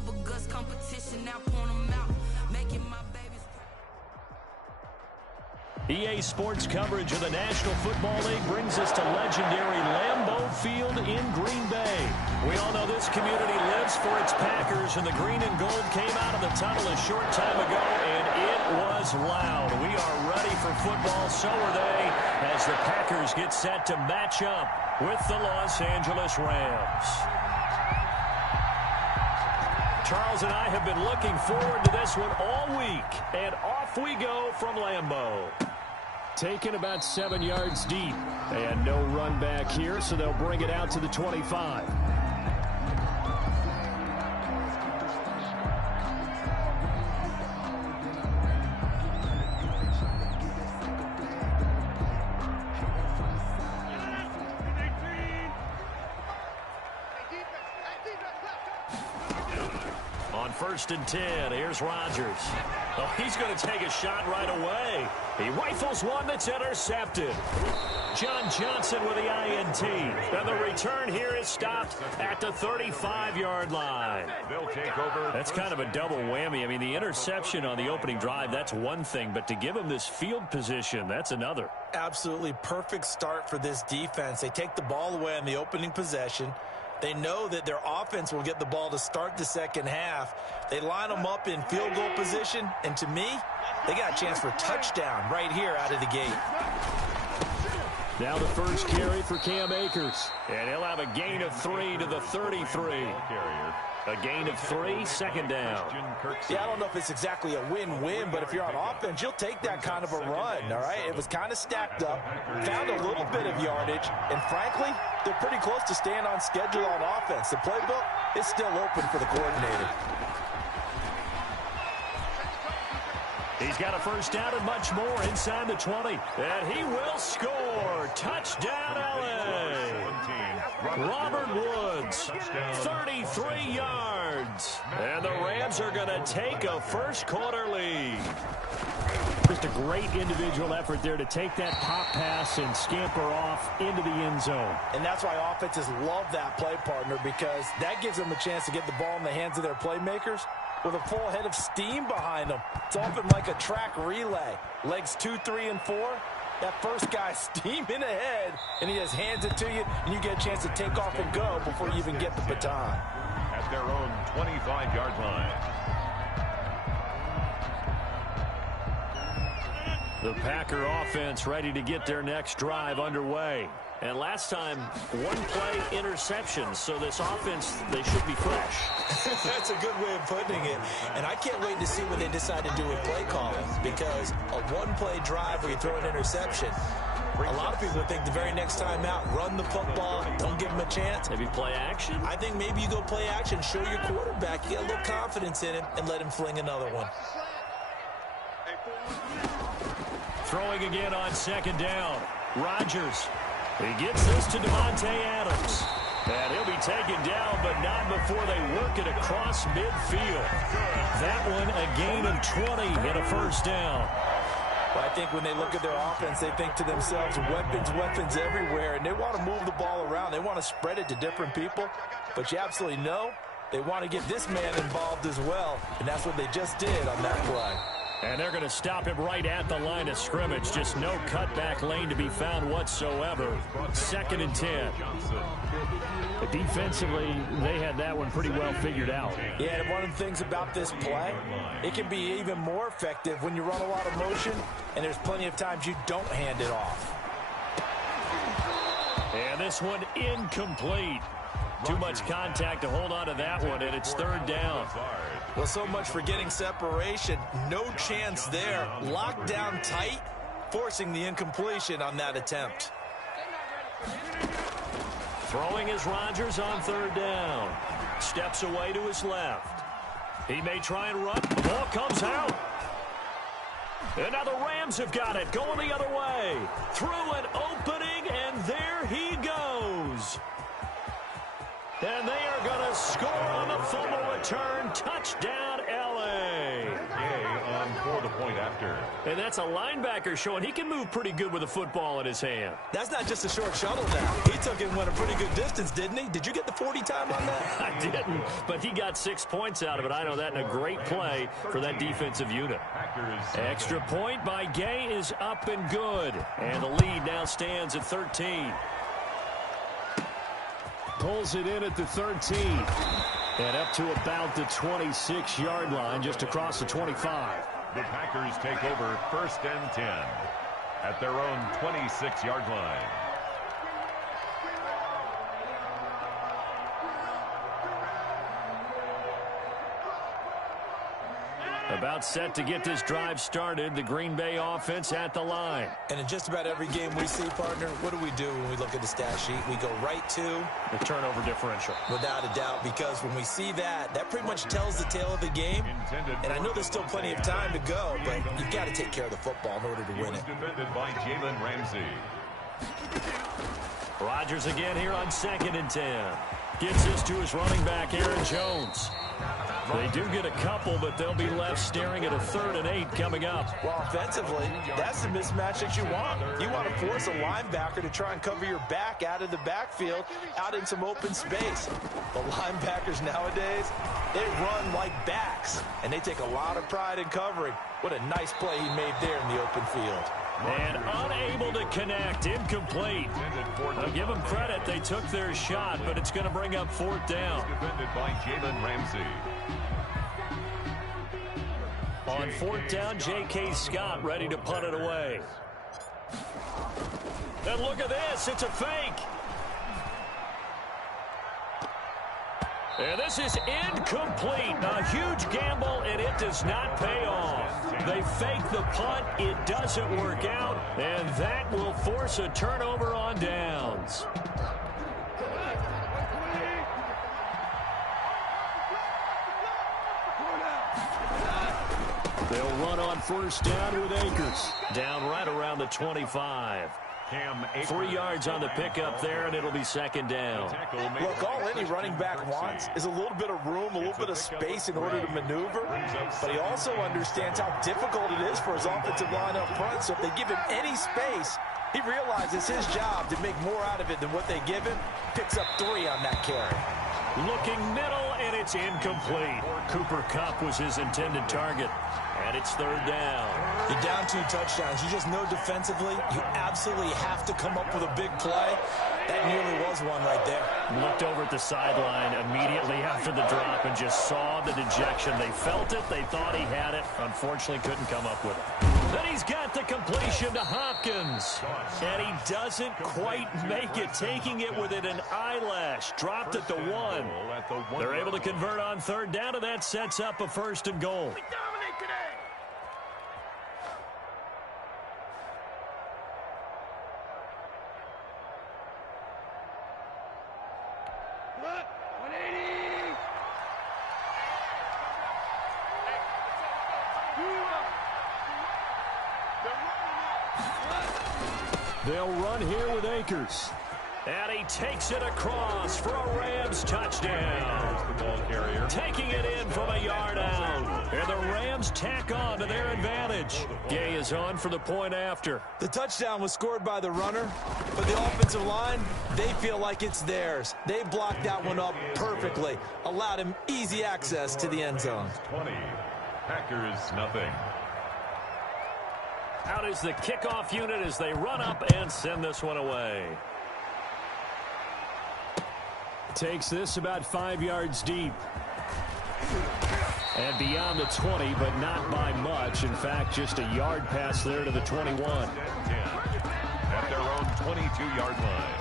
over Gus competition, now point them out, making my babies. EA Sports coverage of the National Football League brings us to legendary Lambeau Field in Green Bay. We all know this community lives for its Packers, and the green and gold came out of the tunnel a short time ago, and it was loud. We are ready for football, so are they, as the Packers get set to match up with the Los Angeles Rams. Charles and I have been looking forward to this one all week, and off we go from Lambeau. Taken about 7 yards deep, and no run back here, so they'll bring it out to the 25. On 1st and 10, here's Rodgers. Oh, he's going to take a shot right away. He rifles one that's intercepted. John Johnson with the INT. And the return here is stopped at the 35-yard line. They'll take over. That's kind of a double whammy. I mean, the interception on the opening drive, that's one thing. But to give him this field position, that's another. Absolutely perfect start for this defense. They take the ball away on the opening possession. They know that their offense will get the ball to start the second half. They line them up in field goal position, and to me, they got a chance for a touchdown right here out of the gate. Now the first carry for Cam Akers, and he'll have a gain of 3 to the 33. A gain of 3, second down. Yeah, I don't know if it's exactly a win-win, but if you're on offense, you'll take that kind of a run, all right? It was kind of stacked up, found a little bit of yardage, and frankly, they're pretty close to staying on schedule on offense. The playbook is still open for the coordinator. He's got a first down and much more inside the 20. And he will score. Touchdown, L.A. Robert Woods, 33 yards. And the Rams are going to take a first-quarter lead. Just a great individual effort there to take that pop pass and scamper off into the end zone. And that's why offenses love that play partner, because that gives them a chance to get the ball in the hands of their playmakers with a full head of steam behind them. It's often like a track relay. Legs 2, 3, and 4. That first guy steaming ahead, and he just hands it to you, and you get a chance to take off and go before you even get the baton. At their own 25-yard line. The Packer offense ready to get their next drive underway. And last time, one-play interception, so this offense, they should be fresh. That's a good way of putting it. And I can't wait to see what they decide to do with play calling, because a one-play drive where you throw an interception, a lot of people think the very next time out, run the football, don't give them a chance. Maybe play action? I think maybe you go play action, show your quarterback, you get a little confidence in him, and let him fling another one. Throwing again on second down. Rodgers. He gets this to Devontae Adams. And he'll be taken down, but not before they work it across midfield. That one, a gain of 20 and a first down. Well, I think when they look at their offense, they think to themselves, weapons everywhere, and they want to move the ball around. They want to spread it to different people, but you absolutely know they want to get this man involved as well, and that's what they just did on that play. And they're going to stop him right at the line of scrimmage. Just no cutback lane to be found whatsoever. 2nd and 10. But defensively, they had that one pretty well figured out. Yeah, and one of the things about this play, it can be even more effective when you run a lot of motion, and there's plenty of times you don't hand it off. And this one incomplete. Too much contact to hold on to that one, and it's 3rd down. Well, so much for getting separation. No chance there. Locked down tight, forcing the incompletion on that attempt. Throwing is Rodgers on 3rd down. Steps away to his left. He may try and run. The ball comes out. And now the Rams have got it, going the other way. Through an opening, and there he goes. And they are going to score on the fumble return. Touchdown, L.A. On for the point after. And that's a linebacker showing he can move pretty good with a football in his hand. That's not just a short shuttle now. He took it and went a pretty good distance, didn't he? Did you get the 40 time on that? I didn't, but he got 6 points out of it. I know that in a great play for that defensive unit. Extra point by Gay is up and good. And the lead now stands at 13. Pulls it in at the 13. And up to about the 26-yard line, just across the 25. The Packers take over 1st and 10 at their own 26-yard line. About set to get this drive started. The Green Bay offense at the line. And in just about every game we see, partner, what do we do when we look at the stat sheet? We go right to the turnover differential. Without a doubt, because when we see that, that pretty much tells the tale of the game. And I know there's still plenty of time to go, but you've got to take care of the football in order to win it. Defended by Jalen Ramsey. Rodgers again here on 2nd and 10. Gets this to his running back, Aaron Jones. They do get a couple, but they'll be left staring at a 3rd and 8 coming up. Well, offensively, that's the mismatch that you want. You want to force a linebacker to try and cover your back out of the backfield, out in some open space. The linebackers nowadays, they run like backs, and they take a lot of pride in covering. What a nice play he made there in the open field. And unable to connect, incomplete. I'll give them credit, they took their shot, but it's going to bring up 4th down. Defended by Jalen Ramsey. On 4th down, J.K. Scott ready to punt it away. And look at this, it's a fake. And this is incomplete. A huge gamble, and it does not pay off. They fake the punt. It doesn't work out, and that will force a turnover on downs. They'll run on 1st down with Akers. Down right around the 25. 3 yards on the pickup there, and it'll be 2nd down. Look, all any running back wants is a little bit of room, a little bit of space in order to maneuver. But he also understands how difficult it is for his offensive line up front. So if they give him any space, he realizes his job to make more out of it than what they give him. Picks up 3 on that carry. Looking middle, and it's incomplete. Cooper Kupp was his intended target. And it's 3rd down. You're down 2 touchdowns. You just know defensively, you absolutely have to come up with a big play. That nearly was one right there. Looked over at the sideline immediately after the drop and just saw the dejection. They felt it. They thought he had it. Unfortunately, couldn't come up with it. Then he's got the completion to Hopkins. And he doesn't quite make it, taking it within an eyelash. Dropped at the 1. They're able to convert on 3rd down, and that sets up a 1st and goal. They'll run here with Akers. And he takes it across for a Rams touchdown. The ball carrier. Taking it in from a yard out. And the Rams tack on to their advantage. Gay is on for the point after. The touchdown was scored by the runner, but the offensive line, they feel like it's theirs. They blocked that one up perfectly. Allowed him easy access to the end zone. 20. Packers nothing. Out is the kickoff unit as they run up and send this one away. Takes this about 5 yards deep. And beyond the 20, but not by much. In fact, just a yard pass there to the 21. At their own 22-yard line.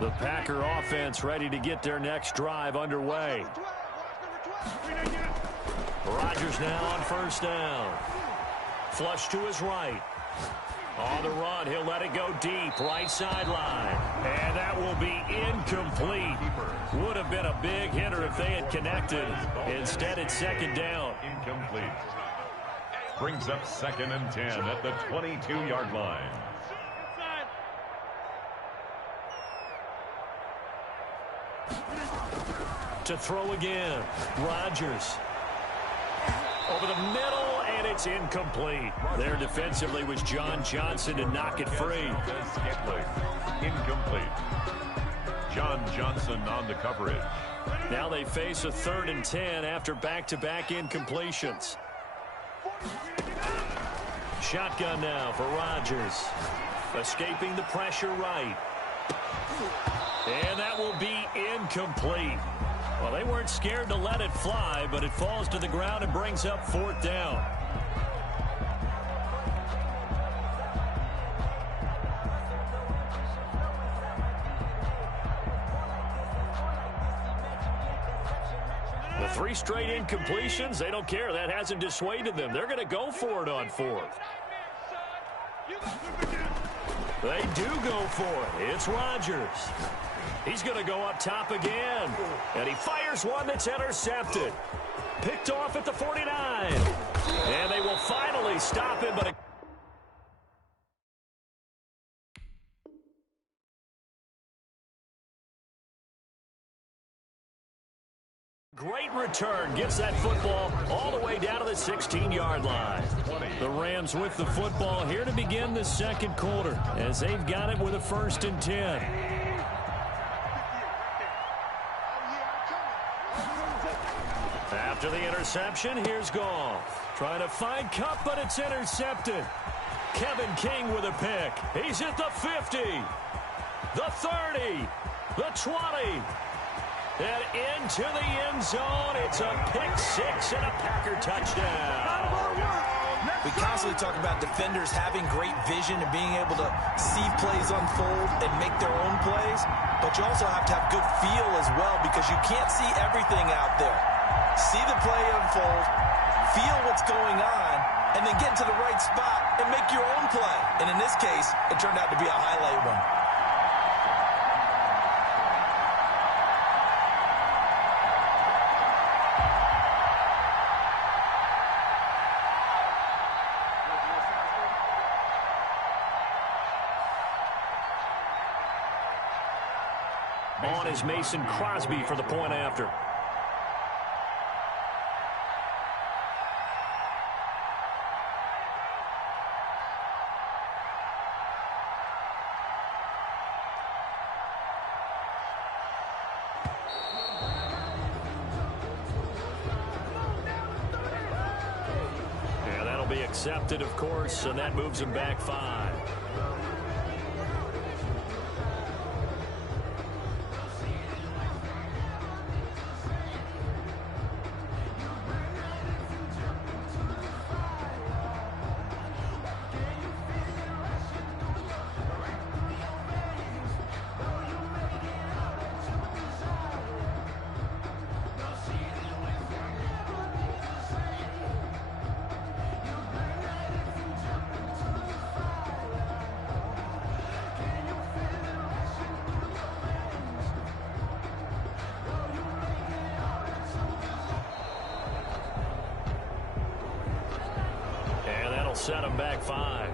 The Packer offense ready to get their next drive underway. Rodgers now on 1st down. Flush to his right. On the run, he'll let it go deep, right sideline. And that will be incomplete. Would have been a big hitter if they had connected. Instead, it's 2nd down. Incomplete. Brings up 2nd and 10 at the 22-yard line. To throw again. Rodgers. Over the middle, and it's incomplete. There defensively was John Johnson to knock it free. Incomplete. John Johnson on the coverage. Now they face a 3rd and 10 after back-to-back incompletions. Shotgun now for Rodgers. Escaping the pressure right. And that will be incomplete. Well, they weren't scared to let it fly, but it falls to the ground and brings up 4th down. The 3 straight incompletions, they don't care. That hasn't dissuaded them. They're going to go for it on 4th. They do go for it. It's Rodgers. He's going to go up top again. And he fires one that's intercepted. Picked off at the 49. And they will finally stop him, but great return. Gets that football all the way down to the 16-yard line. The Rams with the football here to begin the 2nd quarter as they've got it with a 1st and 10. After the interception, here's Goff. Trying to find Cup, but it's intercepted. Kevin King with a pick. He's at the 50, the 30, the 20. And into the end zone. It's a pick-6 and a Packer touchdown. We constantly talk about defenders having great vision and being able to see plays unfold and make their own plays. But you also have to have good feel as well because you can't see everything out there. See the play unfold, feel what's going on, and then get into the right spot and make your own play. And in this case, it turned out to be a highlight one. On is Mason Crosby for the point after. Yeah, that'll be accepted, of course, and that moves him back 5. Set him back 5.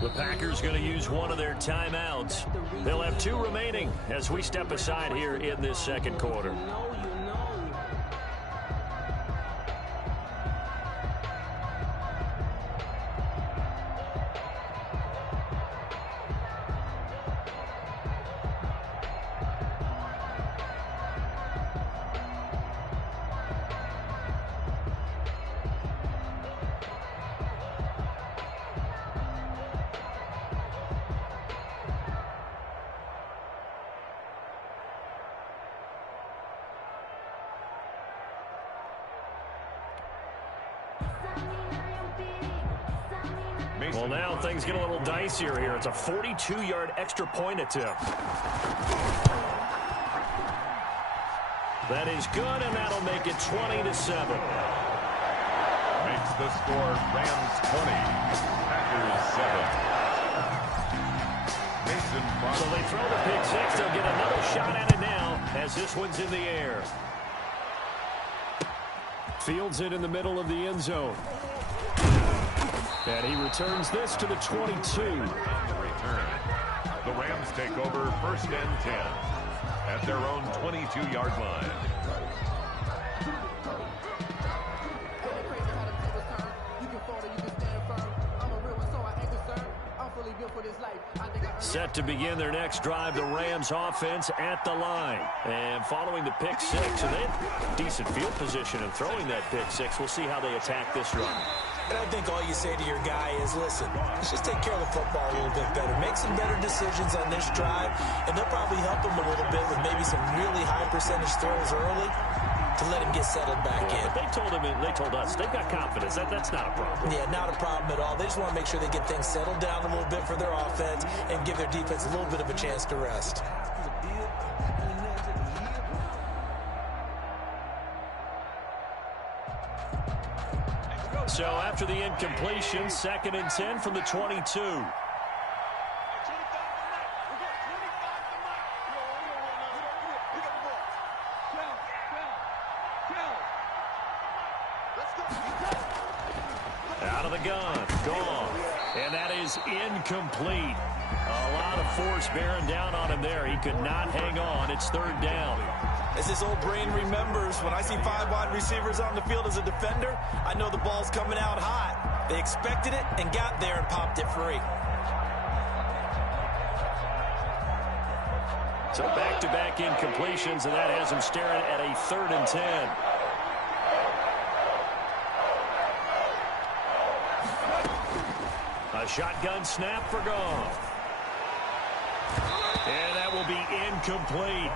The Packers going to use one of their timeouts. They'll have 2 remaining as we step aside here in this 2nd quarter. Well, now things get a little dicier here. It's a 42-yard extra point attempt. That is good, and that'll make it 20-7. Makes the score Rams 20, Packers 7. So they throw the pick six. They'll get another shot at it now as this one's in the air. Fields it in the middle of the end zone. And he returns this to the 22. Return. The Rams take over 1st and 10 at their own 22-yard line. Set to begin their next drive, the Rams offense at the line. And following the pick six, and they have decent field position in throwing that pick six. We'll see how they attack this run. And I think all you say to your guy is, listen, let's just take care of the football a little bit better. Make some better decisions on this drive, and they'll probably help him a little bit with maybe some really high percentage throws early to let him get settled back in. But they told us they've got confidence. That's not a problem. Yeah, not a problem at all. They just want to make sure they get things settled down a little bit for their offense and give their defense a little bit of a chance to rest. So after the incompletion, 2nd and 10 from the 22. Out of the gun, gone. And that is incomplete. A lot of force bearing down on him there. He could not hang on. It's 3rd down. As his old brain remembers, when I see 5 wide receivers on the field as a defender, I know the ball's coming out hot. They expected it and got there and popped it free. So back-to-back incompletions, and that has him staring at a 3rd and 10. A shotgun snap for Goff. And that will be incomplete.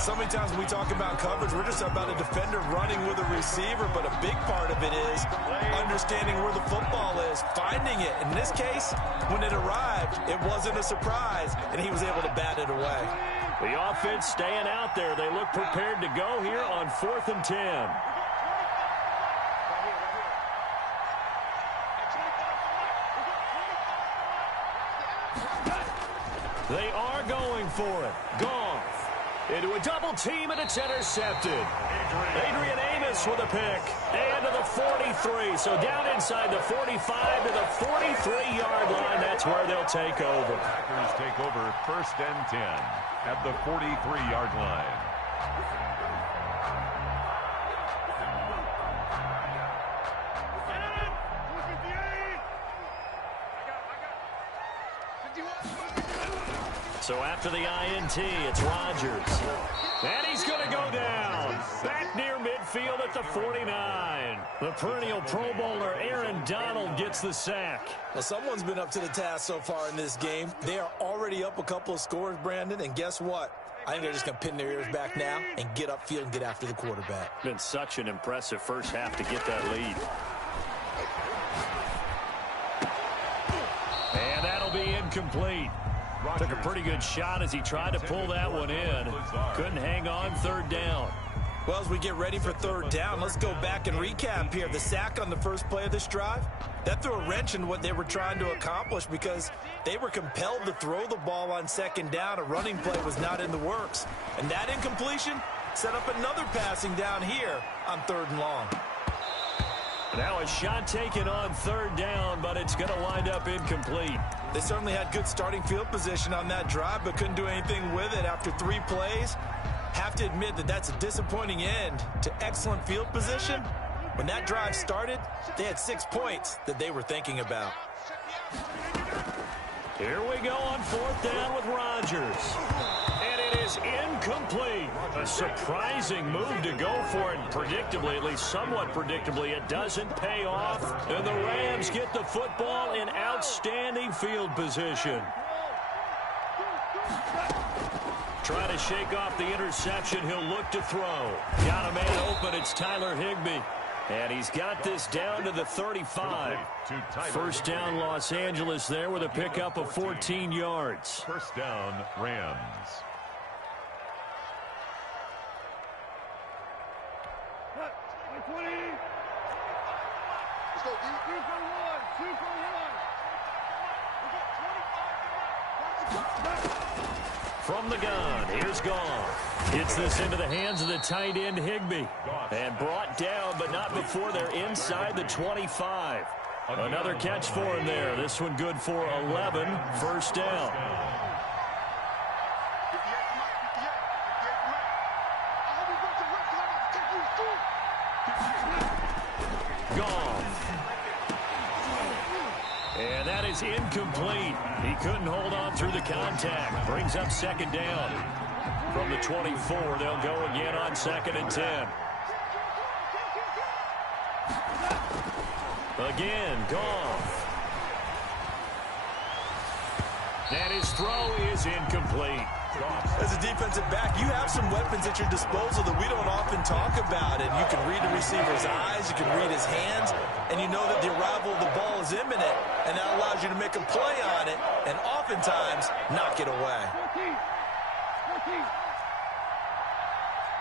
So many times when we talk about coverage, we're just about a defender running with a receiver, but a big part of it is understanding where the football is, finding it. In this case, when it arrived, it wasn't a surprise, and he was able to bat it away. The offense staying out there. They look prepared to go here on 4th and 10. They are going for it. Goff into a double team, and it's intercepted. Adrian Amos with a pick. And to the 43. So down inside the 45 to the 43-yard line. That's where they'll take over. Packers take over 1st and 10 at the 43-yard line. So after the INT, it's Rodgers. And he's going to go down. Back near midfield at the 49. The perennial Pro Bowler Aaron Donald gets the sack. Well, someone's been up to the task so far in this game. They are already up a couple of scores, Brandon, and guess what? I think they're just going to pin their ears back now and get upfield and get after the quarterback. Been such an impressive first half to get that lead. And that'll be incomplete. Took a pretty good shot as he tried to pull that one in. Couldn't hang on. 3rd down. Well, as we get ready for 3rd down, let's go back and recap here. The sack on the first play of this drive, that threw a wrench in what they were trying to accomplish because they were compelled to throw the ball on 2nd down. A running play was not in the works. And that incompletion set up another passing down here on 3rd and long. Now a shot taken on 3rd down, but it's going to wind up incomplete. They certainly had good starting field position on that drive, but couldn't do anything with it after 3 plays. Have to admit that that's a disappointing end to excellent field position. When that drive started, they had 6 points that they were thinking about. Here we go on 4th down with Rodgers. And it is incomplete. A surprising move to go for it. Predictably, at least somewhat predictably, it doesn't pay off. And the Rams get the football in outstanding field position. Trying to shake off the interception. He'll look to throw. Got a man open. It's Tyler Higbee. And he's got this down to the 35. First down, Los Angeles there with a pickup of 14 yards. First down, Rams. Let's go, D. 2 for 1. 2 for 1. From the gun, here's Goff. Gets this into the hands of the tight end, Higbee. And brought down, but not before they're inside the 25. Another catch for him there. This one good for 11. First down. Goff. And that is incomplete. He couldn't hold on through the contact. Brings up second down. From the 24, they'll go again on 2nd and 10. Again, Goff. And his throw is incomplete. As a defensive back, you have some weapons at your disposal that we don't often talk about. And you can read the receiver's eyes, you can read his hands, and you know that the arrival of the ball is imminent. And that allows you to make a play on it and oftentimes knock it away. 14.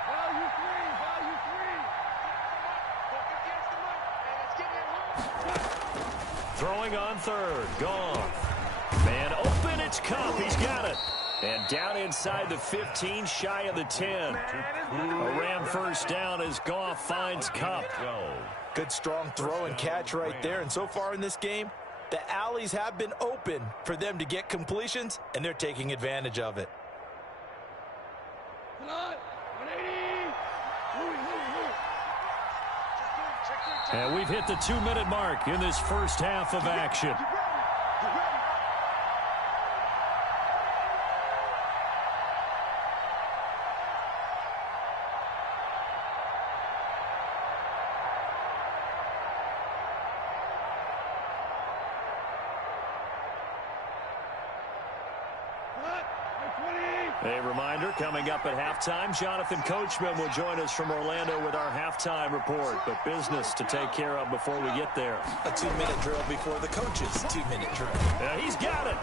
Value 3. Throwing on 3rd. Goff. Man open, it's Cup. He's got it. And down inside the 15, shy of the 10. A Ram first down as Goff finds Cup. Good strong throw and catch right there. And so far in this game, the alleys have been open for them to get completions, and they're taking advantage of it. And we've hit the 2-minute mark in this first half of action. A reminder, coming up at halftime, Jonathan Coachman will join us from Orlando with our halftime report. But business to take care of before we get there. A 2-minute drill before the coach's 2-minute drill. He's got it.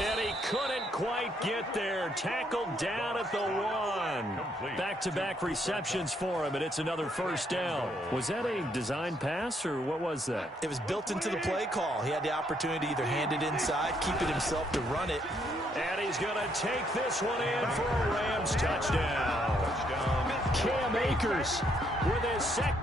And he couldn't quite get there. Tackled down at the 1. Back-to-back receptions for him, and it's another first down. Was that a design pass, or what was that? It was built into the play call. He had the opportunity to either hand it inside, keep it himself to run it. And he's going to take this one in for a Rams touchdown. Cam Akers with his second.